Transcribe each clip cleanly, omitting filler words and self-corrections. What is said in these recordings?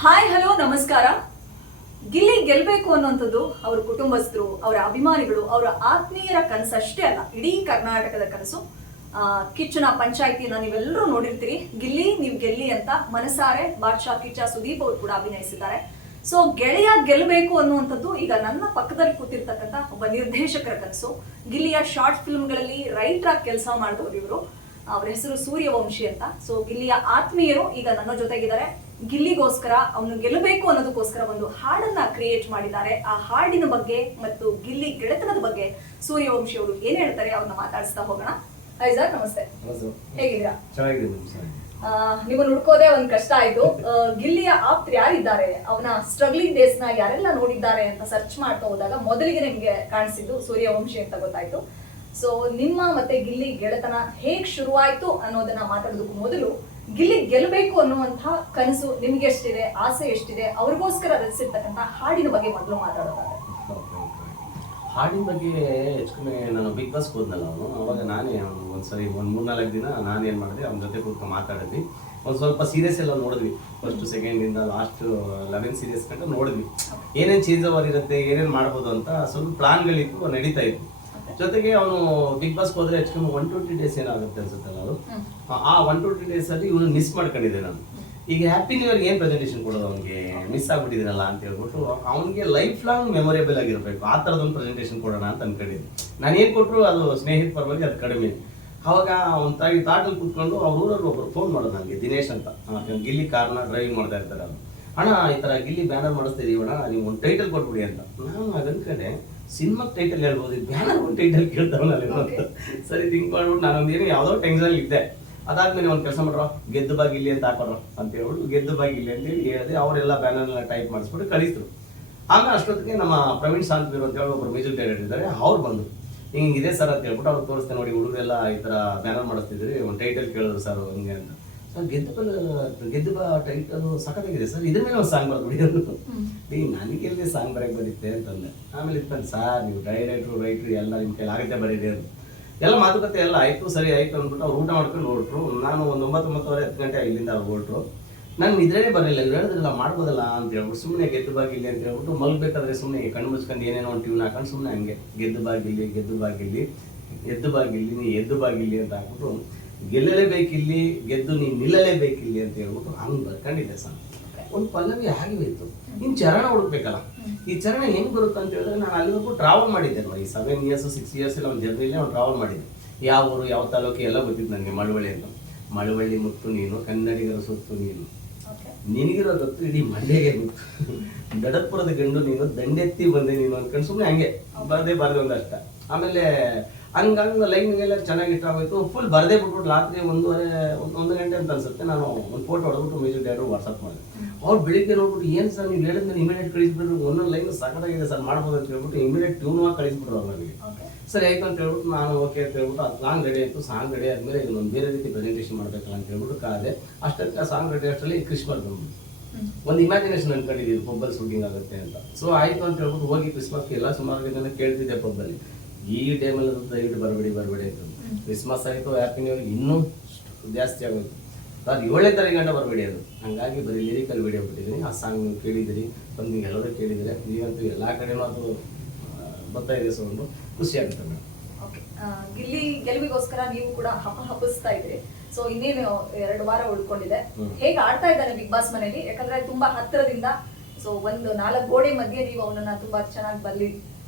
Hi hello ನಮಸ್ಕಾರ. ಗಿಲ್ಲಿ ಗೆಲ್ಬೇಕು ಅನ್ನುವಂಥದ್ದು ಅವರ ಕುಟುಂಬಸ್ಥರು, ಅವರ ಅಭಿಮಾನಿಗಳು, ಅವರ ಆತ್ಮೀಯರ ಕನಸು ಅಷ್ಟೇ ಅಲ್ಲ, ಇಡೀ ಕರ್ನಾಟಕದ ಕನಸು. ಕಿಚ್ಚನ ಪಂಚಾಯಿತಿನ ನೀವೆಲ್ಲರೂ ನೋಡಿರ್ತೀರಿ. ಗಿಲ್ಲಿ ನೀವು ಗೆಲ್ಲಿ ಅಂತ ಮನಸಾರೆ ಬಾದ್ಶಾ ಕಿಚ್ಚ ಸುದೀಪ್ ಅವರು ಕೂಡ ಅಭಿನಯಿಸಿದ್ದಾರೆ. ಸೊ ಗೆಳೆಯ ಗೆಲ್ಲಬೇಕು ಅನ್ನುವಂಥದ್ದು ಈಗ ನನ್ನ ಪಕ್ಕದಲ್ಲಿ ಕೂತಿರ್ತಕ್ಕಂಥ ಒಬ್ಬ ನಿರ್ದೇಶಕರ ಕನಸು. ಗಿಲ್ಲಿಯ ಶಾರ್ಟ್ ಫಿಲ್ಮ್ಗಳಲ್ಲಿ ರೈಟರ್ ಆಗಿ ಕೆಲಸ ಮಾಡಿದವರು ಇವರು. ಅವರ ಹೆಸರು ಸೂರ್ಯವಂಶಿ ಅಂತ. ಸೊ ಗಿಲ್ಲಿಯ ಆತ್ಮೀಯರು ಈಗ ನನ್ನ ಜೊತೆಗಿದ್ದಾರೆ. ಗಿಲ್ಲಿಗೋಸ್ಕರ ಅವನು ಗೆಲ್ಲಬೇಕು ಅನ್ನೋದಕ್ಕೋಸ್ಕರ ಒಂದು ಹಾಡನ್ನ ಕ್ರಿಯೇಟ್ ಮಾಡಿದ್ದಾರೆ. ಆ ಹಾಡಿನ ಬಗ್ಗೆ ಮತ್ತು ಗಿಲ್ಲಿ ಗೆಳೆತನದ ಬಗ್ಗೆ ಸೂರ್ಯವಂಶಿ ಅವರು ಏನ್ ಹೇಳ್ತಾರೆ ಅವ್ರನ್ನ ಮಾತಾಡಿಸ್ತಾ ಹೋಗೋಣ. ಹಾಯ್ ಸರ್, ನಮಸ್ತೆ. ಹೇಗಿದ್ದೀರಾ? ನಿಮ್ಮನ್ನು ಹುಡ್ಕೋದೇ ಒಂದ್ ಕಷ್ಟ ಆಯ್ತು. ಗಿಲ್ಲಿಯ ಆಪ್ತರು ಯಾರಿದ್ದಾರೆ, ಅವನ ಸ್ಟ್ರಗ್ಲಿಂಗ್ ಡೇಸ್ ನ ಯಾರೆಲ್ಲ ನೋಡಿದ್ದಾರೆ ಅಂತ ಸರ್ಚ್ ಮಾಡ್ತಾ ಹೋದಾಗ ಮೊದಲಿಗೆ ನಿಮ್ಗೆ ಕಾಣಿಸಿದ್ದು ಸೂರ್ಯವಂಶಿ ಅಂತ ಗೊತ್ತಾಯ್ತು. ಸೊ ನಿಮ್ಮ ಮತ್ತೆ ಗಿಲ್ಲಿ ಗೆಳೆತನ ಹೇಗ್ ಶುರುವಾಯ್ತು ಅನ್ನೋದನ್ನ ಮಾತಾಡೋದಕ್ಕೂ ಮೊದಲು ಗಿಲ್ಲಿ ಗೆಲ್ಲಬೇಕು ಅನ್ನುವಂತಹ ಕನಸು ನಿಮ್ಗೆ ಎಷ್ಟಿದೆ, ಆಸೆ ಎಷ್ಟಿದೆ, ಅವ್ರಿಗೋಸ್ಕರ ರಚಿಸಿರ್ತಕ್ಕಂಥ ಹಾಡಿನ ಬಗ್ಗೆ ಮೊದಲು ಮಾತಾಡೋದಾದ್ರೆ. ಹಾಡಿನ ಬಗ್ಗೆ ಹೆಚ್ಚು ನಾನು ಬಿಗ್ ಬಾಸ್ ಹೋದ್ನಲ್ಲ ಅವನು, ಅವಾಗ ನಾನೇ ಒಂದ್ಸರಿ ಒಂದು 3-4 ದಿನ ನಾನೇನು ಮಾಡಿದೆ, ಅವನ ಜೊತೆ ಕೂತ್ಕೊಂಡು ಮಾತಾಡಿದ್ವಿ. ಒಂದು ಸ್ವಲ್ಪ ಸೀರಿಯಸ್ ಎಲ್ಲ ನೋಡಿದ್ವಿ. ಫಸ್ಟ್ ಸೆಕೆಂಡಿಂದ ಲಾಸ್ಟ್ 11 ಸೀರಿಯಸ್ ಗಂಟ ನೋಡಿದ್ವಿ. ಏನೇನು ಚೇಂಜ್ ಓವರ್ ಇರುತ್ತೆ, ಏನೇನು ಮಾಡ್ಬೋದು ಅಂತ ಸ್ವಲ್ಪ ಪ್ಲಾನ್ಗಳಿತ್ತು, ನಡೀತಾ ಇತ್ತು. ಜೊತೆಗೆ ಅವನು ಬಿಗ್ ಬಾಸ್ ಹೋದ್ರೆ ಹೆಚ್ಚು 120 ಡೇಸ್ ಏನಾಗುತ್ತೆ ಅನ್ಸುತ್ತಲ್ಲ ಅದು. ಆ 120 ಡೇಸ್ ಅಲ್ಲಿ ಇವನು ಮಿಸ್ ಮಾಡ್ಕೊಂಡಿದ್ದೆ ನಾನು. ಈಗ ಹ್ಯಾಪಿ ನ್ಯೂ ಇಯರ್ ಏನು ಪ್ರೆಸೆಂಟೇಷನ್ ಕೊಡೋದು, ಅವ್ನಿಗೆ ಮಿಸ್ ಆಗ್ಬಿಟ್ಟಿದ್ದೀನಲ್ಲ ಅಂತ ಹೇಳ್ಬಿಟ್ಟು ಅವ್ನಿಗೆ ಲೈಫ್ ಲಾಂಗ್ ಮೆಮೊರೇಬಲ್ ಆಗಿರಬೇಕು ಆ ಥರದೊಂದು ಪ್ರೆಸೆಂಟೇಷನ್ ಕೊಡೋಣ ಅಂತ ಅನ್ಕೊಂಡಿದ್ದೆ. ನಾನು ಏನು ಕೊಟ್ಟರು ಅದು ಸ್ನೇಹಿತ ಪರವಾಗಿ ಅದು ಕಡಿಮೆ. ಅವಾಗ ಅವ್ನ ತಾಟಲ್ಲಿ ಕೂತ್ಕೊಂಡು ಅವ್ರ ಊರಲ್ಲಿ ಒಬ್ಬರು ಫೋನ್ ಮಾಡೋದು ನನಗೆ, ದಿನೇಶ್ ಅಂತ, ಗಿಲ್ಲಿ ಕಾರ್ನ ಡ್ರೈವಿಂಗ್ ಮಾಡ್ತಾ ಇರ್ತಾರೆ ಅವರು. ಅಣ್ಣ ಈ ಥರ ಗಿಲ್ಲಿ ಬ್ಯಾನರ್ ಮಾಡಿಸ್ತಿದ್ದೀವಿ ಅಣ್ಣ, ನೀವು ಒಂದು ಟೈಟಲ್ ಕೊಟ್ಬಿಡಿ ಅಂತ. ನಾನು ಅದನ್ಕಡೆ ಸಿನಿಮಾಗೆ ಟೈಟಲ್ ಹೇಳ್ಬೋದು, ಬ್ಯಾನರ್ ಒಂದು ಟೈಟಲ್ ಕೇಳ್ತಾವಲ್ಲ. ಸರಿ ಥಿಂಕ್ ಮಾಡ್ಬಿಟ್ಟು ನಾನೊಂದು ಏನೋ ಯಾವುದೋ ಟೆನ್ಷನ್ ಇದ್ದೆ. ಅದಾದ್ಮೇಲೆ ಒಂದು ಕೆಲಸ ಮಾಡ್ರೋ, ಗೆದ್ದು ಬಾ ಗಿಲ್ಲಿ ಅಂತ ಹಾಕೋರು ಅಂತ ಹೇಳ್ಬಿಟ್ಟು ಗೆದ್ದು ಬಾ ಗಿಲ್ಲಿ ಅಂತೇಳಿ ಹೇಳಿದೆ. ಅವರೆಲ್ಲ ಬ್ಯಾನರ್ನ ಟೈಪ್ ಮಾಡಿಸ್ಬಿಟ್ಟು ಕಳಿಸಿದ್ರು. ಆಮೇಲೆ ಅಷ್ಟೊತ್ತಿಗೆ ನಮ್ಮ ಪ್ರವೀಣ್ ಶಾಂತವೀರು ಅಂತ ಹೇಳಿ ಒಬ್ಬರು ಮ್ಯೂಸಿಕ್ ಡೈರೆಕ್ಟರ್ ಇದ್ದಾರೆ, ಅವ್ರು ಬಂದು ಹಿಂಗಿದೆ ಸರ್ ಅಂತ ಹೇಳ್ಬಿಟ್ಟು ಅವ್ರು ತೋರಿಸ್ತೆ, ನೋಡಿ ಹುಡುಗರೆಲ್ಲ ಈ ಥರ ಬ್ಯಾನರ್ ಮಾಡಿಸ್ತಿದ್ರಿ, ಒಂದು ಟೈಟಲ್ ಕೇಳಿದ್ರು ಸರ್ ಹಂಗೆ ಅಂತ. ಸರ್ ಗೆದ್ದು ಬಾ ಟೈಟಲ್ ಸಖತ್ತಾಗಿದೆ ಸರ್, ಇದ್ರ ಮೇಲೆ ಒಂದು ಸಾಂಗ್ ಬರ್ಬಿಡಿ. ನನಗೆಲ್ಲಿ ಸಾಂಗ್ ಬರೋಕ್ಕೆ ಬರುತ್ತೆ ಅಂತಂದೆ. ಆಮೇಲೆ ಇಟ್ಕೊಂಡು ಸರ್ ನೀವು ಡೈರೆಕ್ಟ್ರು ರೈಟ್ರು ಎಲ್ಲ ನಿಮ್ಮ ಕೈಲಿ ಆಗುತ್ತೆ ಬರೀರಿ ಅಂತ ಎಲ್ಲ ಮಾತುಕತೆ ಎಲ್ಲ ಆಯಿತು. ಸರಿ ಆಯಿತು ಅಂದ್ಬಿಟ್ಟು ಅವ್ರು ಊಟ ಮಾಡ್ಕೊಂಡು ಹೊರಟ್ರು. ನಾನು ಒಂದು 9-9:30 10 ಗಂಟೆ ಇಲ್ಲಿಂದ ಅವ್ರು ಹೊರಟ್ರು. ನಾನು ನಿದ್ರೆನೇ ಬರಲಿಲ್ಲ. ಇವ್ರು ಹೇಳಿದ್ರಲ್ಲ ಮಾಡ್ಬೋದಲ್ಲ ಅಂತ ಹೇಳ್ಬಿಟ್ಟು ಸುಮ್ಮನೆ ಗೆದ್ದು ಬಾಗಿಲ್ಲಿ ಅಂತ ಹೇಳ್ಬಿಟ್ಟು ಮಲ್ಬೇಕಾದ್ರೆ ಸುಮ್ಮನೆ ಕಣ್ಣು ಮುಚ್ಕೊಂಡು ಏನೇನೋ ಒಂದು ಟ್ಯೂನ್ ಹಾಕೊಂಡು ಸುಮ್ಮನೆ ಹಂಗೆ ಗೆದ್ದು ಬಾಗಿಲ್ಲಿ ಗೆದ್ದು ಬಾಗಿಲ್ಲಿ ಎದ್ದು ಬಾಗಿಲ್ಲಿ ನೀ ಎದ್ದು ಬಾಗಿಲ್ಲಿ ಅಂತ ಹಾಕ್ಬಿಟ್ಟು ಗೆಲ್ಲಲೇಬೇಕಿಲ್ಲಿ ಗೆದ್ದು ನೀನು ನಿಲ್ಲಲೇಬೇಕಿಲ್ಲಿ ಅಂತ ಹೇಳ್ಬಿಟ್ಟು ಹಂಗೆ ಬರ್ಕೊಂಡಿದ್ದೆ ಸರ್. ಒಂದು ಪಲ್ಲವಿ ಹಾಗೆ ಇತ್ತು. ಇನ್ನು ಚರಣ ಹುಡುಕ್ಬೇಕಲ್ಲ, ಈ ಚರಣ ಹೆಂಗೆ ಬರುತ್ತೆ ಅಂತ ಹೇಳಿದ್ರೆ ನಾನು ಅಲ್ಲಿವರೆಗೂ ಟ್ರಾವೆಲ್ ಮಾಡಿದ್ದೆ. ಈ 7 years 6 years ಎಲ್ಲ ಒಂದು ಜರ್ನಿಲೇ ಅವ್ನು ಟ್ರಾವೆಲ್ ಮಾಡಿದ್ದೆ. ಯಾವ ಊರು ಯಾವ ತಾಲೂಕು ಎಲ್ಲ ಗೊತ್ತಿತ್ತು ನನಗೆ. ಮಳವಳ್ಳಿ ಅಂತ, ಮಳವಳ್ಳಿ ಮುತ್ತು ನೀನು, ಕನ್ನಡಿಗರ ಸುತ್ತು ನೀನು, ನಿನಗಿರೋ ಗೊತ್ತು ಇಡೀ ಮಂಡ್ಯಗೆ ಗೊತ್ತು, ದಡಪುರದ ಗಂಡು ನೀನು, ದಂಡೆತ್ತಿ ಬಂದೆ ನೀನು ಅಂದ್ಕೊಂಡು ಸುಮ್ಮನೆ ಹಂಗೆ ಬರದೆ ಒಂದಷ್ಟ. ಆಮೇಲೆ ಹಂಗಂಗೆ ಲೈನ್ಗೆಲ್ಲ ಚೆನ್ನಾಗಿ ಇಷ್ಟ ಆಗೋಯ್ತು. ಫುಲ್ ಬರದೇ ಬಿಟ್ಬಿಟ್ಟು ರಾತ್ರಿ 1 ಗಂಟೆ ಅಂತ ಅನ್ಸುತ್ತೆ. ನಾನು ಒಂದು ಫೋಟೋ ಹೊಡೆದ್ಬಿಟ್ಟು ಮ್ಯೂಸಿಕ್ ಡೈರೆಕ್ಟರ್ ವಾಟ್ಸಪ್ ಮಾಡಿದೆ. ಅವ್ರು ಬೆಳಿಗ್ಗೆ ನೋಡ್ಬಿಟ್ಟು ಏನು ಸರ್ ನೀವು ಹೇಳಿದ್ಮೇಲೆ ಇಮಿಡಿಯೇಟ್ ಕಳಿಸ್ಬಿಟ್ರು, ಒಂದೊಂದು ಲೈನ್ ಸಖತ್ತಾಗಿದೆ ಸರ್ ಮಾಡ್ಬೋದು ಅಂತ ಹೇಳ್ಬಿಟ್ಟು ಇಮಿಡಿಯೇಟ್ ಟ್ಯೂನ್ವಾಗಿ ಕಳಿಸ್ಬಿಟ್ರು ಅವ್ರು ನನಗೆ. ಸರಿ ಆಯಿತು ಅಂತ ಹೇಳ್ಬಿಟ್ಟು ನಾನು ಓಕೆ ಅಂತ ಹೇಳ್ಬಿಟ್ಟು ಅದು ಸಾಂಗ್ ರೆಡಿ ಆಯಿತು. ಸಾಂಗ್ ರೆಡಿ ಆದಮೇಲೆ ಇದೊಂದು ಬೇರೆ ರೀತಿ ಪ್ರೆಸೆಂಟೇಷನ್ ಮಾಡಬೇಕಲ್ಲ ಅಂತ ಹೇಳ್ಬಿಟ್ಟು ಕಾದೆ. ಅಷ್ಟಕ್ಕೆ ಸಾಂಗ್ ರೆಡಿ ಅಷ್ಟರಲ್ಲಿ ಕ್ರಿಸ್ಮಸ್ ಬಂದ್ಬಿಟ್ಟು ಒಂದು ಇಮ್ಯಾಜಿನೇಷನ್ ಅನ್ಕೊಂಡಿದ್ದೀವಿ ಪಬ್ಬಲ್ಲಿ ಶೂಟಿಂಗ್ ಆಗುತ್ತೆ ಅಂತ. ಸೊ ಆಯಿತು ಅಂತ ಹೇಳ್ಬಿಟ್ಟು ಹೋಗಿ ಕ್ರಿಸ್ಮಸ್ಗೆ ಎಲ್ಲ ಸುಮಾರು ಇದನ್ನು ಕೇಳ್ತಿದ್ದೆ ಪಬ್ಬಲ್ಲಿ. ಈ ಟೈಮಲ್ಲಿ ದಯವಿಟ್ಟು ಬರಬೇಡಿ ಅಂತ. ಕ್ರಿಸ್ಮಸ್ ಆಯಿತು, ಹ್ಯಾಪಿ ನ್ಯೂ ಇಯರ್ ಇನ್ನೂ ಜಾಸ್ತಿ ಆಗೋಯ್ತು. ಅದು 7ನೇ ತಾರೀಕು ಗಂಟೆ ಬರಬೇಡಿ ಅದು. ಹಂಗಾಗಿ ಬರೀ ಲಿರಿಕಲ್ ವಿಡಿಯೋ ಬಿಟ್ಟಿದ್ದೀನಿ. ಆ ಸಾಂಗ್ ನೀವು ಕೇಳಿದಿರಿ, ಬಂದು ನೀವು ಎಲ್ಲರೂ ಕೇಳಿದರೆ, ನೀವಂತೂ ಎಲ್ಲ ಕಡೆನೂ ಅದು ಬರ್ತಾ ಇದೆ. ಸೊ ಒಂದು ಖುಷಿ ಆಗುತ್ತೆ ಮೇಡಮ್. ಓಕೆ, ಗಿಲ್ಲಿ ಗೆಲುವಿಗೋಸ್ಕರ ನೀವು ಕೂಡ ಹಬ್ಬಿಸ್ತಾ ಇದ್ರಿ. ಸೊ ಇನ್ನೇನು 2 ವಾರ ಉಳ್ಕೊಂಡಿದೆ. ಹೇಗೆ ಆಡ್ತಾ ಇದ್ದಾನೆ ಬಿಗ್ ಬಾಸ್ ಮನೆಯಲ್ಲಿ? ಯಾಕಂದ್ರೆ ತುಂಬಾ ಹತ್ತಿರದಿಂದ, ಸೊ ಒಂದು 4 ಗೋಡೆ ಮಧ್ಯೆ ನೀವು ಅವನನ್ನ ತುಂಬಾ ಚೆನ್ನಾಗಿ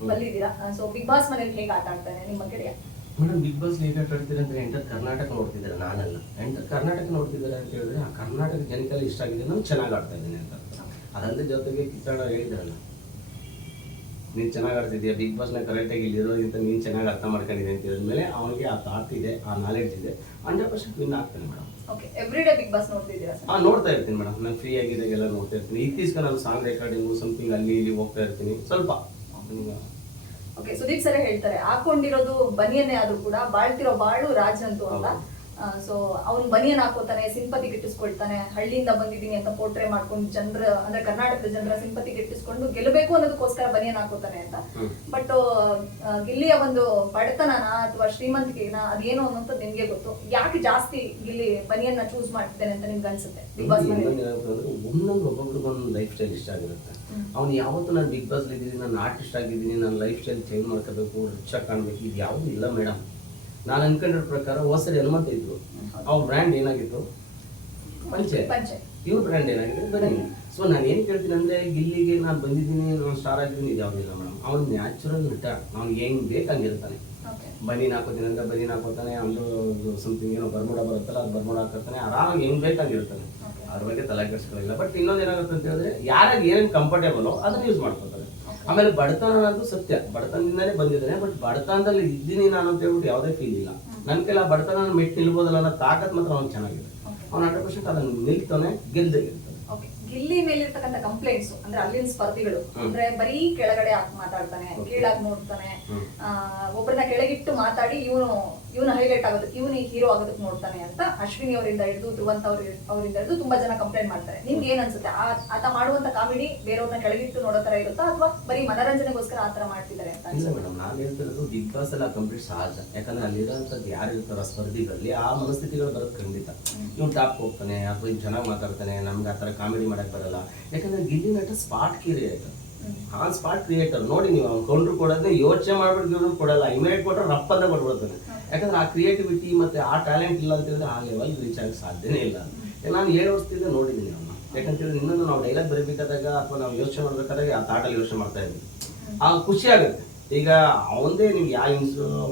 ಬಲ್ಲಿದ್ದೀರಾ. ಸೊ ಬಿಗ್ ಬಾಸ್ ಮನೇಲಿ ಹೇಗೆ ಆಟ ಆಡ್ತಾನೆ ನಿಮ್ಮ ಗೆಳೆಯ? ಮೇಡಮ್ ಬಿಗ್ ಬಾಸ್ ಹೇಗೆ ಆಟ ಆಡ್ತೀರ ಅಂದರೆ ಎಂಟರ್ ಕರ್ನಾಟಕ ನೋಡ್ತಿದ್ದಾರೆ, ನಾನಲ್ಲ. ಎಂಟರ್ ಕರ್ನಾಟಕ ನೋಡ್ತಿದ್ದಾರೆ ಅಂತ ಹೇಳಿದ್ರೆ ಆ ಕರ್ನಾಟಕ ಜನತೆಲ್ಲ ಇಷ್ಟ ಆಗಿದೆ, ನಾನು ಚೆನ್ನಾಗಿ ಆಡ್ತಾ ಇದ್ದೀನಿ ಅಂತ. ಅದಲ್ಲದೆ ಜೊತೆಗೆ ಕಿತ್ತಾಡ ಹೇಳಿದ್ರಲ್ಲ, ನೀನು ಚೆನ್ನಾಗಿ ಆಡ್ತಿದ್ದೀಯ, ಬಿಗ್ ಬಾಸ್ನ ಕರೆಕ್ಟಾಗಿ ಇಲ್ಲಿರೋದ್ರಿಂದ ನೀನು ಚೆನ್ನಾಗಿ ಅರ್ಥ ಮಾಡ್ಕೊಂಡಿದೆ ಅಂತ ಹೇಳಿದ್ಮೇಲೆ ಅವನಿಗೆ ಆ ಥಾಟ್ ಇದೆ, ಆ ನಾಲೆಡ್ಜ್ ಇದೆ, 100% ವಿನ್ ಆಗ್ತಾನೆ madam. Okay, everyday Bigg Boss ನೋಡ್ತಿದ್ದೀರಾ? ನೋಡ್ತಾ ಇರ್ತೀನಿ ಮೇಡಮ್. ನಾನು ಫ್ರೀ ಆಗಿದ್ದಾಗೆಲ್ಲ ನೋಡ್ತಾ ಇರ್ತೀನಿ. ಇತ್ತೀಚೆಗೆ ನಾನು ಸಾಂಗ್ ರೆಕಾರ್ಡಿಂಗು ಸಮಥಿಂಗ್ ಅಲ್ಲಿ ಇಲ್ಲಿ ಹೋಗ್ತಾ ಇರ್ತೀನಿ ಸ್ವಲ್ಪ. ಓಕೆ, ಸುದೀಪ್ ಸರ್ ಹೇಳ್ತಾರೆ ಹಾಕೊಂಡಿರೋದು ಬನಿಯನ್ನೇ ಆದ್ರೂ ಕೂಡ ಬಾಳ್ತಿರೋ ಬಾಳು ರಾಜ್ ಅಂತು ಅಂತ. ಸೊ ಅವ್ನು ಬನಿಯನ್ ಹಾಕೋತಾನೆ, ಸಿಂಪತಿ ಗಿಟ್ಟಿಸ್ಕೊಳ್ತಾನೆ, ಹಳ್ಳಿಯಿಂದ ಬಂದಿದ್ದೀನಿ ಅಂತ ಪೋರ್ಟ್ರೇ ಮಾಡ್ಕೊಂಡು ಜನರ ಅಂದ್ರೆ ಕರ್ನಾಟಕದ ಜನರ ಸಿಂಪತಿ ಗಿಟ್ಟಿಸ್ಕೊಂಡು ಗೆಲ್ಲಬೇಕು ಅನ್ನೋದಕ್ಕೋಸ್ಕರ ಬನಿಯನ್ ಹಾಕೋತಾನೆ ಅಂತ. ಬಟ್ ಗಿಲ್ಲಿಯ ಒಂದು ಬಡತನನ ಅಥವಾ ಶ್ರೀಮಂತಿಕೆನ ಅದೇನು ಅನ್ನೋಂಥದ್ದು ನಿಮ್ಗೆ ಗೊತ್ತು. ಯಾಕೆ ಜಾಸ್ತಿ ಗಿಲ್ಲಿ ಬನಿಯನ್ನ ಚೂಸ್ ಮಾಡ್ತಿದ್ದಾನೆ ಅಂತ ನಿಮ್ಗೆ ಅನ್ಸುತ್ತೆ ಬಿಗ್ ಬಾಸ್ ಒಬ್ಬೊಬ್ರಿಗೆ ಒಂದು ಲೈಫ್ ಸ್ಟೈಲ್ ಇಷ್ಟ ಆಗಿರುತ್ತೆ. ಅವ್ನು ಯಾವತ್ತು ನಾನು ಬಿಗ್ ಬಾಸ್ ಇದ್ದೀನಿ, ನಾನು ಆರ್ಟಿಸ್ಟ್ ಆಗಿದ್ದೀನಿ, ನನ್ನ ಲೈಫ್ ಸ್ಟೈಲ್ ಚೇಂಜ್ ಮಾಡ್ಕೋಬೇಕು, ರಿಚ್ ಆಗಿ ಕಾಣಬೇಕು, ಇದು ಯಾವುದೂ ಇಲ್ಲ ಮೇಡಮ್. ನಾನು ಅನ್ಕೊಂಡಿರೋ ಪ್ರಕಾರ ಹೋಸರಿ ಹನುಮಂತ ಇದ್ರು, ಅವ್ರ ಬ್ರ್ಯಾಂಡ್ ಏನಾಗಿತ್ತು ಪಂಚೆ, ಇವ್ರ ಬ್ರ್ಯಾಂಡ್ ಏನಾಗಿದೆ ಬನ್ನಿ. ಸೊ ನಾನು ಏನು ಕೇಳ್ತೀನಿ ಅಂದರೆ ಗಿಲ್ಲಿಗೆ ನಾನು ಬಂದಿದ್ದೀನಿ, ನಾನು ಸ್ಟಾರ್ ಆಗಿದ್ದೀನಿ, ಇದು ಯಾವುದಿಲ್ಲ ಮೇಡಮ್. ಅವ್ನು ನ್ಯಾಚುರಲ್ ನಟ, ಅವ್ನು ಹೆಂಗೆ ಬೇಕಂಗಿರ್ತಾನೆ. ಬನೀನ್ ಹಾಕೋತೀನಿ ಅಂದ್ರೆ ಬನೀನ್ ಹಾಕೋತಾನೆ, ಒಂದು ಸಮಥಿಂಗ್ ಏನೋ ಬರ್ಮೋಡ ಬರುತ್ತಲ್ಲ ಅದು ಬರ್ಮೋಡ ಹಾಕೋತಾನೆ, ಆರಾಮಾಗಿ ಹೆಂಗೆ ಬೇಕಾಗಿರ್ತಾನೆ, ಅದ್ರ ಬಗ್ಗೆ ತಲೆ ಕೆಡಿಸ್ಕೊಳ್ಳಿಲ್ಲ. ಬಟ್ ಇನ್ನೊಂದು ಏನಾಗುತ್ತೆ ಅಂತ ಹೇಳಿದ್ರೆ ಯಾರಾಗ ಏನೇನು ಕಂಫರ್ಟೇಬಲೋ ಅದನ್ನ ಯೂಸ್ ಮಾಡ್ಕೊತಾರೆ. ಆಮೇಲೆ ಬಡತನ ಅನ್ನೋದು ಸತ್ಯ, ಬಡತನದಿಂದನೇ ಬಂದಿದ್ದಾನೆ. ಬಟ್ ಬಡತನದಲ್ಲಿ ಇದ್ದೀನಿ ನಾನು ಅಂತ ಹೇಳ್ಬಿಟ್ಟು ಯಾವುದೇ ಫೀಲ್ ಇಲ್ಲ. ನನ್ನ ಕೆಲ ಬಡತನ ಮೆಟ್ಟು ನಿಲ್ಬೋದಲ್ಲ ಅನ್ನೋ ತಾಕತ್ ಮಾತ್ರ ಅವ್ನು ಚೆನ್ನಾಗಿದೆ. ಅವ್ನು 100% ಅದನ್ನು ನಿಲ್ತಾನೆ, ಗೆಲ್ದೇ ಗೆಲ್ತಾನೆ. ಗಿಲ್ಲಿ ಮೇಲಿರ್ತಕ್ಕಂಥ ಕಂಪ್ಲೇಂಟ್ಸ್ ಅಂದ್ರೆ ಅಲ್ಲಿನ ಸ್ಪರ್ಧಿಗಳು ಅಂದ್ರೆ ಬರೀ ಕೆಳಗಡೆ ಮಾತಾಡ್ತಾನೆ, ಕೀಳಾಗಿ ನೋಡ್ತಾನೆ, ಒಬ್ಬರನ್ನ ಕೆಳಗಿಟ್ಟು ಮಾತಾಡಿ ಇವನು ಹೈಲೈಟ್ ಆಗೋದಕ್ಕೆ, ಇವನು ಹೀರೋ ಆಗೋದಕ್ಕೆ ನೋಡ್ತಾನೆ ಅಂತ ಅಶ್ವಿನಿ ಅವರಿಂದ ಹಿಡಿದು ಧ್ರುವಂತ್ ಅವರಿಂದ ಹಿಡಿದು ತುಂಬಾ ಜನ ಕಂಪ್ಲೇಂಟ್ ಮಾಡ್ತಾರೆ. ನಿಮ್ಗೆ ಏನ್ ಅನ್ಸುತ್ತೆ? ಆತ ಮಾಡುವಂತ ಕಾಮಿಡಿ ಬೇರೆಯವ್ರನ್ನ ಕೆಳಗಿಟ್ಟು ನೋಡೋ ತರ ಇರುತ್ತಾ ಅಥವಾ ಬರೀ ಮನರಂಜನೆಗೋಸ್ಕರ ಆತರ ಮಾಡ್ತಿದ್ದಾರೆ ಅಂತ? ಇಲ್ಲ ಮೇಡಮ್, ನಾನು ಹೇಳ್ತಿರೋದು ಬಿಗ್ ಬಾಸ್ ಎಲ್ಲ ಕಂಪ್ಲೀಟ್ ಸಹಜ. ಯಾಕಂದ್ರೆ ಅಲ್ಲಿರೋಂಥದ್ದು ಯಾರು ಇರ್ತಾರೋ ಸ್ಪರ್ಧಿಗಳಲ್ಲಿ ಆ ಮನಸ್ಥಿತಿಗಳು ಬರೋದು ಖಂಡಿತ. ಇವ್ನು ಟಾಪ್ ಹೋಗ್ತಾನೆ ಅಥವಾ ಇವ್ನು ಚೆನ್ನಾಗಿ ಮಾತಾಡ್ತಾನೆ, ನಮ್ಗೆ ಆ ಥರ ಕಾಮಿಡಿ ಮಾಡಕ್ ಬರಲ್ಲ. ಯಾಕಂದ್ರೆ ಗಿಲ್ಲಿ ನಟ ಸ್ಪಾಟ್ ಕ್ರಿಯೇಟರ್, ಆ ಸ್ಪಾಟ್ ಕ್ರಿಯೇಟರ್ ನೋಡಿ ನೀವು ಅವ್ನು ಕೊಂಡ್ರು ಕೊಡೋದೇ ಯೋಚನೆ ಮಾಡ್ಬಿಟ್ಟು ಕೊಡಲ್ಲ, ಇಮಿಡಿಯೇಟ್ ಕೊಟ್ಟರೆ ರಪ್ಪಂದ ಕೊಟ್ಬಿಡ್ತಾನೆ. ಯಾಕಂದ್ರೆ ಆ ಕ್ರಿಯೇಟಿವಿಟಿ ಮತ್ತೆ ಆ ಟ್ಯಾಲೆಂಟ್ ಇಲ್ಲ ಅಂತ ಹೇಳಿದ್ರೆ ಆ ಲೆವೆಲ್ ರೀಚ್ ಆಗಕ್ಕೆ ಸಾಧ್ಯನೇ ಇಲ್ಲ. ನಾನು 7 ವರ್ಷದಿಂದ ನೋಡಿದ್ದೀನಿ ಅವನ್ನ. ಯಾಕಂತೇಳಿದ್ರೆ ಇನ್ನೊಂದು ನಾವು ಡೈಲಾಗ್ ಬರೀಬೇಕಾದಾಗ ಅಥವಾ ನಾವು ಯೋಚನೆ ಮಾಡ್ಬೇಕಾದಾಗ ಆ ತಾಟಲ್ಲಿ ಯೋಚನೆ ಮಾಡ್ತಾ ಇದ್ವಿ, ಆ ಖುಷಿ ಆಗುತ್ತೆ. ಈಗ ಅವಂದೇ ನೀವು ಯಾವ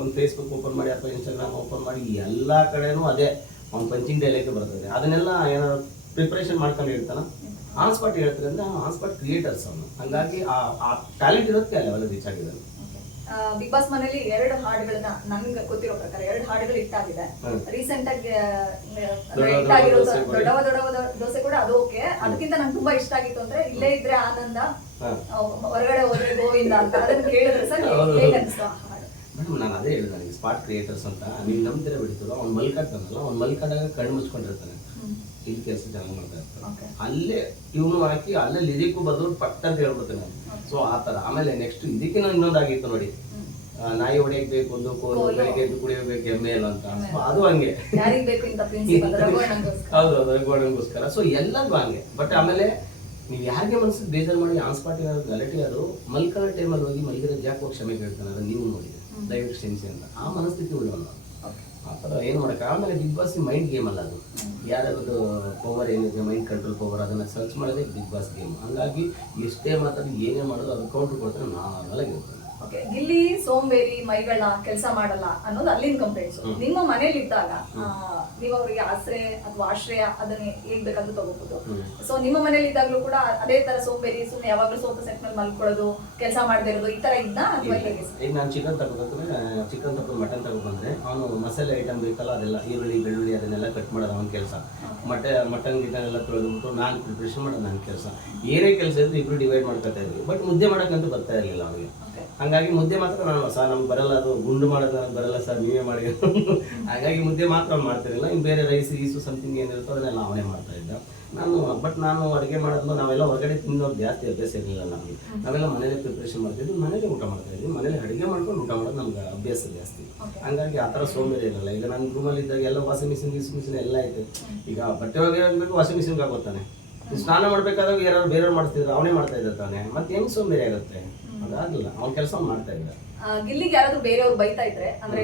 ಒಂದು ಫೇಸ್ಬುಕ್ ಓಪನ್ ಮಾಡಿ ಅಥವಾ ಇನ್ಸ್ಟಾಗ್ರಾಮ್ ಓಪನ್ ಮಾಡಿ ಎಲ್ಲ ಕಡೆನೂ ಅದೇ ಅವ್ನು ಪಂಚಿಂಗ್ ಡೈಲಾಗ್ ಬರ್ತದೆ. ಅದನ್ನೆಲ್ಲ ಏನಾದ್ರು ಪ್ರಿಪ್ರೇಷನ್ ಮಾಡ್ಕೊಂಡು ಹೇಳ್ತಾನ, ಆನ್ ಸ್ಪಾಟ್ ಹೇಳ್ತಾರೆ ಅಂದ್ರೆ ಆನ್ ಸ್ಪಾಟ್ ಕ್ರಿಯೇಟರ್ಸ್ ಅವನು. ಹಂಗಾಗಿ ಆ ಟ್ಯಾಲೆಂಟ್ ಇರುತ್ತೆ, ಆ ಲೆವೆಲ್ ರೀಚ್ ಆಗಿದ್ದಾನೆ. ಬಿಗ್ ಬಾಸ್ ಮನೇಲಿ 2 ಹಾಡುಗಳನ್ನ ನನ್ಗೆ ಗೊತ್ತಿರೋ ಪ್ರಕಾರ 2 ಹಾಡುಗಳು ಇಟ್ಟಾಗಿದೆ. ರೀಸೆಂಟ್ ಆಗಿ ಇಟ್ಟಾಗಿರೋ ದೊಡ್ಡವ ದೋಸೆ ಕೂಡ ಅದು ಓಕೆ. ಅದಕ್ಕಿಂತ ನಂಗೆ ತುಂಬಾ ಇಷ್ಟ ಆಗಿತ್ತು ಅಂದ್ರೆ ಇಲ್ಲೇ ಇದ್ರೆ ಆನಂದ, ಹೊರಗಡೆ ಹೋದ್ರೆ ಗೋವಿಂದ ಅಂತ. ಅದನ್ನ ಕೇಳಿದ್ರೆ ಸರ್ ಹೇಗೆ ಅನಿಸ್ತು? ಮೇಡಮ್ ನಾನು ಅದೇ ಹೇಳಿದೆ, ನನಗೆ ಸ್ಪಾಟ್ ಕ್ರಿಯೇಟರ್ಸ್ ಅಂತ ನೀವು ನಂಬ್ತಿರ ಬಿಡ್ತೀರೋ, ಅವ್ನು ಮಲ್ಕಾಡ್ತಾನಲ್ಲ, ಅವ್ನು ಮಲ್ಕಾಡಾಗ ಕಣ್ಣು ಮುಚ್ಕೊಂಡಿರ್ತಾನೆ, ಇಲ್ಲಿ ಕೆಲಸ ಚೆನ್ನಾಗಿ ಮಾಡ್ತಾ ಇರ್ತಾನೆ. ಅಲ್ಲೇ ಟ್ಯೂನು ಹಾಕಿ ಅಲ್ಲೇ ಲಿರಿಕ್ಕು ಬದಲು ಪಟ್ಟ ಅಂತ ಹೇಳ್ಬಿಡ್ತೇನೆ ನಾನು. ಸೊ ಆ ಥರ. ಆಮೇಲೆ ನೆಕ್ಸ್ಟ್ ಇದಕ್ಕೆ ಇನ್ನೊಂದಾಗಿತ್ತು ನೋಡಿ, ನಾಯಿ ಹೊಡೆಯಕ್ಕೆ ಬೇಕು ಒಂದು ಕೋಲು, ಬೆಳಿಗ್ಗೆ ಎದ್ದು ಕುಡಿಯಬೇಕು ಎಮ್ಮೆ ಎಲ್ಲ ಅಂತ. ಸೊ ಅದು ಹಂಗೆ ಹೌದು, ರಘುವಣ್ಣಗೋಸ್ಕರ. ಸೊ ಎಲ್ಲರಿಗೂ ಹಂಗೆ. ಬಟ್ ಆಮೇಲೆ ನೀವು ಯಾರಿಗೆ ಮನಸ್ಸಿಗೆ ಬೇಜಾರು ಮಾಡಿ ಆನ್ ಸ್ಪಾಟ್ ಗಲಾಟೆ ಯಾರು ಮಲ್ಕಳ ಟೈಮಲ್ಲಿ ಹೋಗಿ ಮಲಗಿರೋ ಜಾಕ್ ಹೋಗಿ ಕ್ಷಮೆ ಕೇಳ್ತಾನೆ, ಅದನ್ನು ನೀವು ನೋಡಿದೆ ದಯವಿಟ್ಟು ಕ್ಷಮಿಸಿ ಅಂತ. ಆ ಮನಸ್ಥಿತಿ ಉಳ್ಳವನು ಆ ಥರ ಏನು ಮಾಡೋಕ್ಕೆ. ಆಮೇಲೆ ಬಿಗ್ ಬಾಸ್ ಮೈಂಡ್ ಗೇಮ್ ಅಲ್ಲ ಅದು, ಯಾರ್ಯಾವುದು ಪವರ್ ಏನಿದೆ ಮೈಂಡ್ ಕಂಟ್ರೋಲ್ ಪವರ್ ಅದನ್ನು ಸರ್ಚ್ ಮಾಡೋದೇ ಬಿಗ್ ಬಾಸ್ ಗೇಮ್. ಹಂಗಾಗಿ ಎಷ್ಟೇ ಮಾತಾಡಿ ಏನೇ ಮಾಡೋದು ಅದು ಕೌಂಟ್ರ್ ಕೊಡ್ತಾರೆ, ನಾರ್ಮಲ್ ಆಗಿರ್ತಾರೆ. ಗಿಲ್ಲಿ ಸೋಂಬೇರಿ, ಮೈಗಳ ಕೆಲಸ ಮಾಡಲ್ಲ ಅನ್ನೋದು ಅಲ್ಲಿನ ಕಂಪ್ಲೇಂಟ್ಸ್. ನಿಮ್ಮ ಮನೇಲಿ ಇದ್ದಾಗ ನೀವು ಅವರಿಗೆ ಆಶ್ರಯ ಅದನ್ನ ಹೇಗ್ ಬೇಕಾದ್ರೂ ತಗೋಬಹುದು. ಸೊ ನಿಮ್ಮ ಮನೇಲಿ ಇದ್ದಾಗ್ಲೂ ಕೂಡ ಅದೇ ತರ ಸೋಂಬೇರಿ, ಸುಮ್ಮನೆ ಯಾವಾಗ್ಲೂ ಸೋಫಾ ಸೆಟ್ ಮೇಲೆ ಮಲ್ಕೊಳ್ಳೋದು, ಕೆಲಸ ಮಾಡದೇ ಇರೋದು, ಈ ತರ ಇದ್ದ? ಈಗ ನಾನು ಚಿಕನ್ ತಗೋಬೇಕಂದ್ರೆ ಚಿಕನ್ ತಗೊಂಡು ಮಟನ್ ತಗೊಬಂದ್ರೆ ಅವನು ಮಸಾಲೆ ಐಟಮ್ ಬೇಕಲ್ಲ, ಅದೆಲ್ಲ ಈರುಳ್ಳಿ ಬೆಳ್ಳುಳ್ಳಿ ಅದನ್ನೆಲ್ಲ ಕಟ್ ಮಾಡೋದು ಅವನ ಕೆಲಸ. ಮಟನ್ ಗಿಟನ್ ಎಲ್ಲ ತೊಳೆದ್ಬಿಟ್ಟು ನಾನು ಪ್ರಿಪ್ರೇಷನ್ ಮಾಡೋದು ನನ್ನ ಕೆಲಸ. ಏನೇ ಕೆಲಸ ಇದ್ರೆ ಇಬ್ರು ಡಿವೈಡ್ ಮಾಡ್ಕೊತಾ ಇದ್ವಿ. ಬಟ್ ಮುದ್ದೆ ಮಾಡೋಕ್ಕಂತೂ ಬರ್ತಾ ಇರಲಿಲ್ಲ ಅವನಿಗೆ. ಹಂಗಾಗಿ ಮುದ್ದೆ ಮಾತ್ರ ನಾನು ಸರ್ ನಮ್ಗೆ ಬರಲ್ಲ, ಅದು ಗುಂಡು ಮಾಡೋದು ನನಗೆ ಬರಲ್ಲ ಸರ್, ನೀವೇ ಮಾಡಿ. ಹಾಗಾಗಿ ಮುದ್ದೆ ಮಾತ್ರ ಮಾಡ್ತಿರಲಿಲ್ಲ. ಇನ್ನು ಬೇರೆ ರೈಸ್ ಗೀಸು ಸಮಥಿಂಗ್ ಏನಿರುತ್ತೋ ಅದನ್ನೆಲ್ಲ ಅವನೇ ಮಾಡ್ತಾ ಇದ್ದ. ನಾನು ಅಡುಗೆ ಮಾಡೋದು ನಾವೆಲ್ಲ ಹೊರಗಡೆ ತಿನ್ನೋದು ಜಾಸ್ತಿ ಅಭ್ಯಾಸ ಇರಲಿಲ್ಲ ನಮಗೆ. ನಾವೆಲ್ಲ ಮನೇಲೆ ಪ್ರಿಪ್ರೇಷನ್ ಮಾಡ್ತಿದ್ವಿ, ಮನೇಲೆ ಊಟ ಮಾಡ್ತಾ ಇದ್ವಿ. ಮನೇಲಿ ಅಡುಗೆ ಮಾಡ್ಕೊಂಡು ಊಟ ಮಾಡೋದು ನಮ್ಗೆ ಅಭ್ಯಾಸ ಜಾಸ್ತಿ. ಹಂಗಾಗಿ ಆ ಥರ ಸೋಂಬೇರಿ ಇರಲ್ಲ. ಈಗ ನನ್ನ ರೂಮಲ್ಲಿ ಇದ್ದಾಗ ಎಲ್ಲ ವಾಷಿಂಗ್ ಮಿಷಿನ್ ಎಲ್ಲ ಐತೆ. ಈಗ ಬಟ್ಟೆ ಒಳಗೆ ಆಗಬೇಕು ವಾಷಿಂಗ್ ಮಿಷಿನ್ಗೆ ಹಾಕೋತಾನೆ. ಸ್ನಾನ ಮಾಡ್ಬೇಕಾದಾಗ ಯಾರು ಬೇರೆಯವ್ರು ಮಾಡ್ತಿದ್ರು, ಅವನೇ ಮಾಡ್ತಾ ಇದ್ದ ತಾನೆ. ಮತ್ತೆ ಹೆಂಗ್ ಸೋಂಬೇರಿ ಆಗುತ್ತೆ? ಅದಾಗಲ್ಲ, ಅವ್ನ ಕೆಲಸ ಮಾಡ್ತಾ ಇದ್ದ. ಗಿಲ್ಲಿಗೆ ಯಾರಾದ್ರೂ ಬೇರೆಯವ್ರು ಬೈತಾ ಇದ್ರೆ ಅಂದ್ರೆ